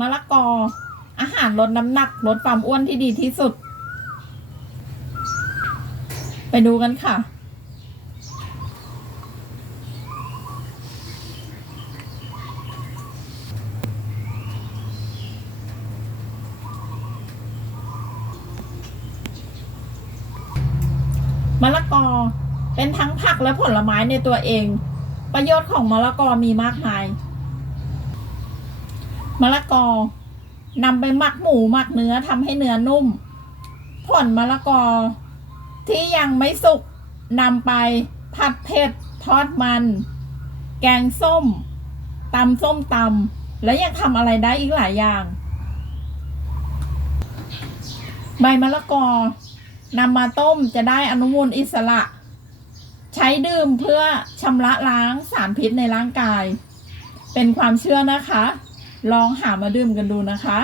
มะละกอ อาหารลดน้ำหนักลดความอ้วนที่ดีที่สุด ไปดูกันค่ะ มะละกอเป็นทั้งผักและผลไม้ในตัวเอง ประโยชน์ของมะละกอมีมากมาย มะละกอนำไปหมักหมูหมักเนื้อทำให้เนื้อนุ่ม ผลมะละกอ ที่ยังไม่สุกนำไปผัดเผ็ดทอดมัน แกงส้มตำส้มตำและยังทำอะไรได้อีกหลายอย่าง ใบมะละกอนำมาต้มจะได้อนุมูลอิสระ ใช้ดื่มเพื่อชำระล้างสารพิษในร่างกาย เป็นความเชื่อนะคะ ลองหามาดื่มกันดูนะคะ